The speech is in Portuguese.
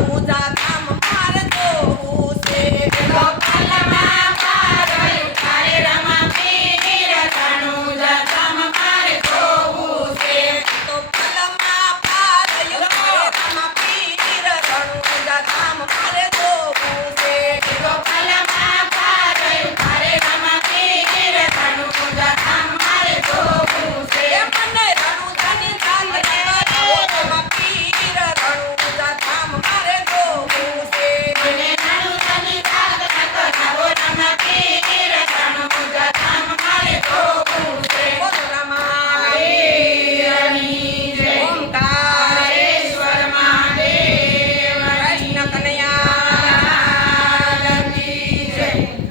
Vamos mudar.